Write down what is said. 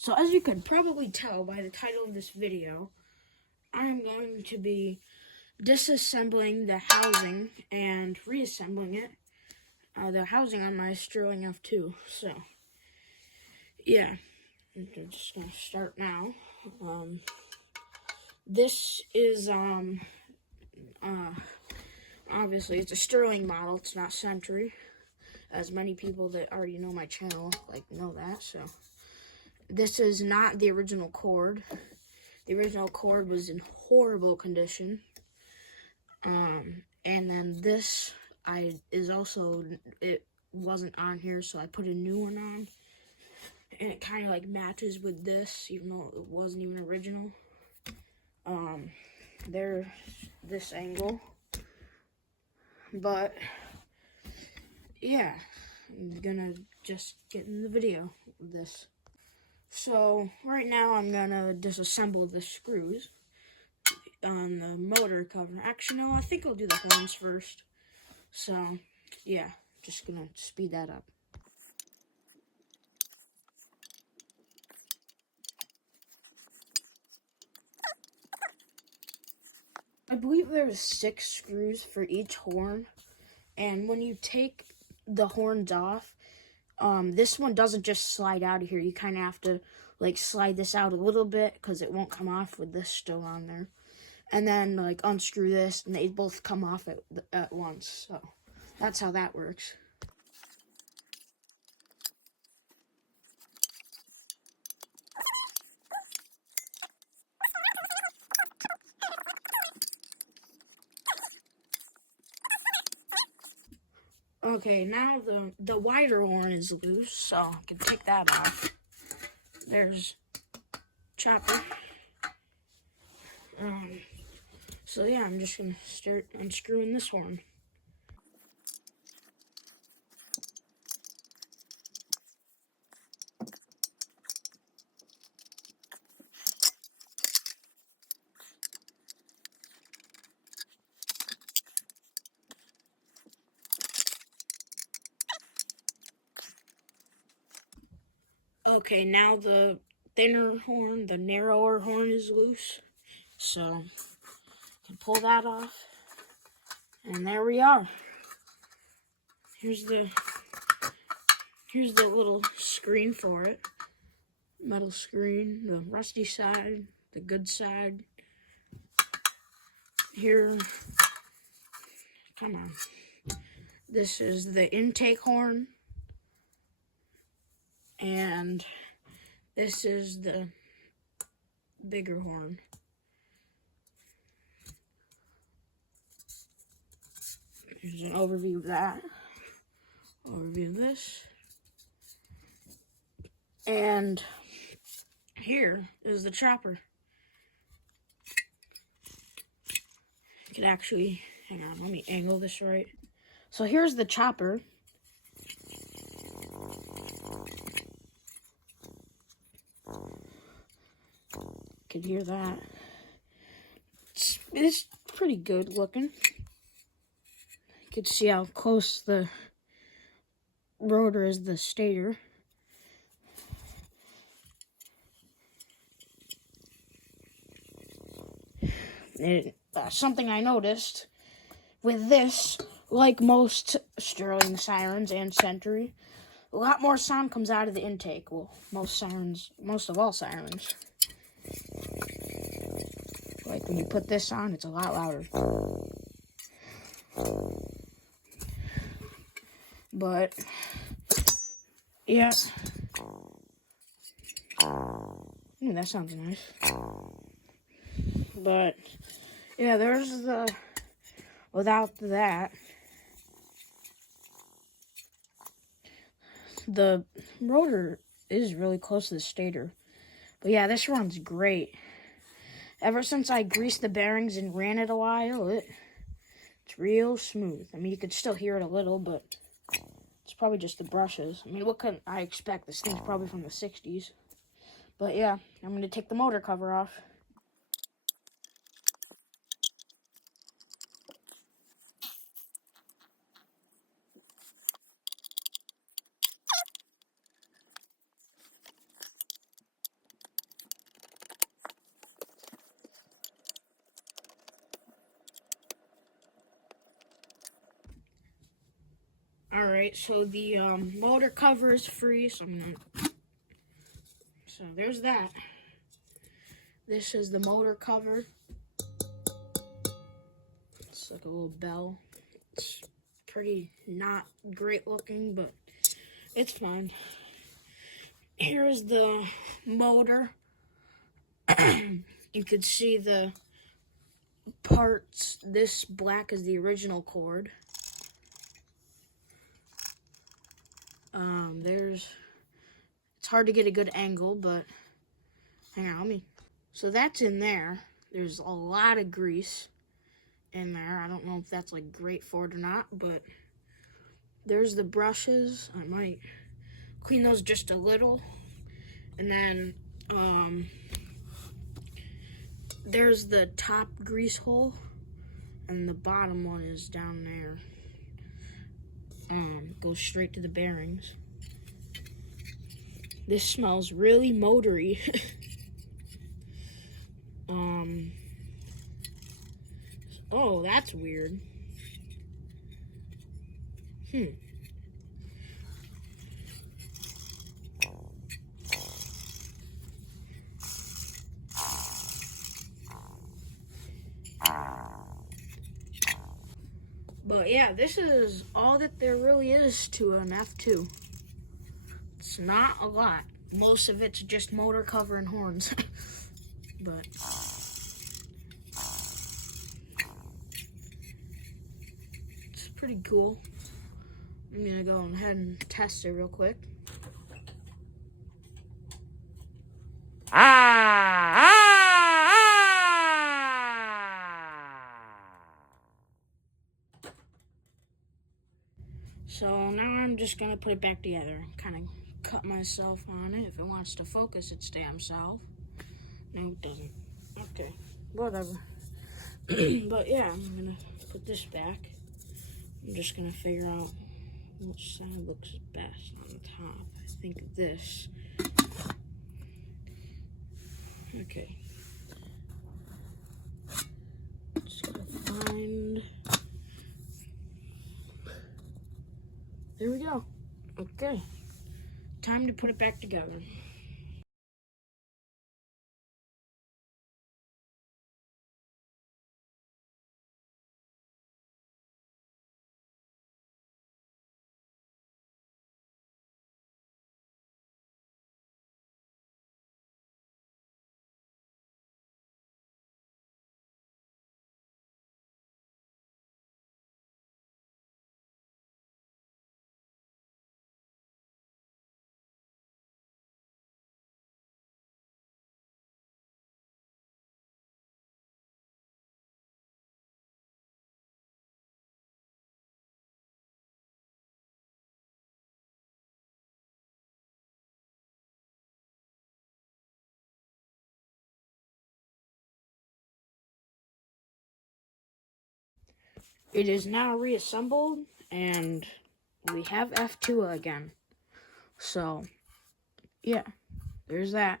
So as you could probably tell by the title of this video, I am going to be disassembling the housing and reassembling it. The housing on my Sterling F-2. So, yeah, I'm just gonna start now. This is obviously it's a Sterling model. It's not Century, as many people that already know my channel know that. So, this is not the original cord. The original cord was in horrible condition. And then this it wasn't on here, so I put a new one on. And it kind of matches with this, even though it wasn't even original. There's this angle. But, yeah, I'm gonna just get in the video with this. So, right now I'm gonna disassemble the screws on the motor cover. Actually, no, I think I'll do the horns first. So, yeah, just gonna speed that up. I believe there's 6 screws for each horn, and when you take the horns off, this one doesn't just slide out of here. You kind of have to slide this out a little bit because it won't come off with this still on there. And then unscrew this, and they both come off at once. So that's how that works. Okay, now the wider horn is loose, so I can take that off. There's chopper. So yeah, I'm just gonna start unscrewing this horn. Okay, now the thinner horn, the narrower horn is loose. So, I can pull that off. And there we are. Here's the little screen for it. Metal screen, the rusty side, the good side. Here, come on. This is the intake horn. And this is the bigger horn. Here's an overview of that. Overview of this. And here is the chopper. You could actually, hang on, let me angle this right. So here's the chopper. Could hear that. It's pretty good looking. You could see how close the rotor is the stator. Something I noticed with this, like most Sterling Sirens and Century, a lot more sound comes out of the intake. Well, most of all sirens. Like when you put this on, it's a lot louder. But, yeah. Ooh, that sounds nice. But, yeah, there's without that, the rotor is really close to the stator. But yeah, this runs great. Ever since I greased the bearings and ran it a while, it's real smooth. I mean, you could still hear it a little, but it's probably just the brushes. I mean, what could I expect? This thing's probably from the 60s. But yeah, I'm going to take the motor cover off. Alright, so the motor cover is free, so there's that. This is the motor cover. It's like a little bell. It's pretty not great looking, but it's fine. Here's the motor. You could see the parts. This black is the original cord. It's hard to get a good angle, but hang on, so that's in there. There's a lot of grease in there. I don't know if that's like great for it or not, but there's the brushes. I might clean those just a little. And then there's the top grease hole, and the bottom one is down there. Goes straight to the bearings. This smells really motory. Oh, that's weird. But yeah, this is all that there really is to an F-2. It's not a lot. Most of it's just motor cover and horns. But it's pretty cool. I'm gonna go ahead and test it real quick. So now I'm just gonna put it back together. Kind of cut myself on it. If it wants to focus its damn self. No, it doesn't. Okay, whatever. But yeah, I'm gonna put this back. I'm just gonna figure out which side looks best on the top. I think this. Okay. Just gotta find. There we go. Okay. Time to put it back together. It is now reassembled, and we have F-2 again. So, yeah, there's that.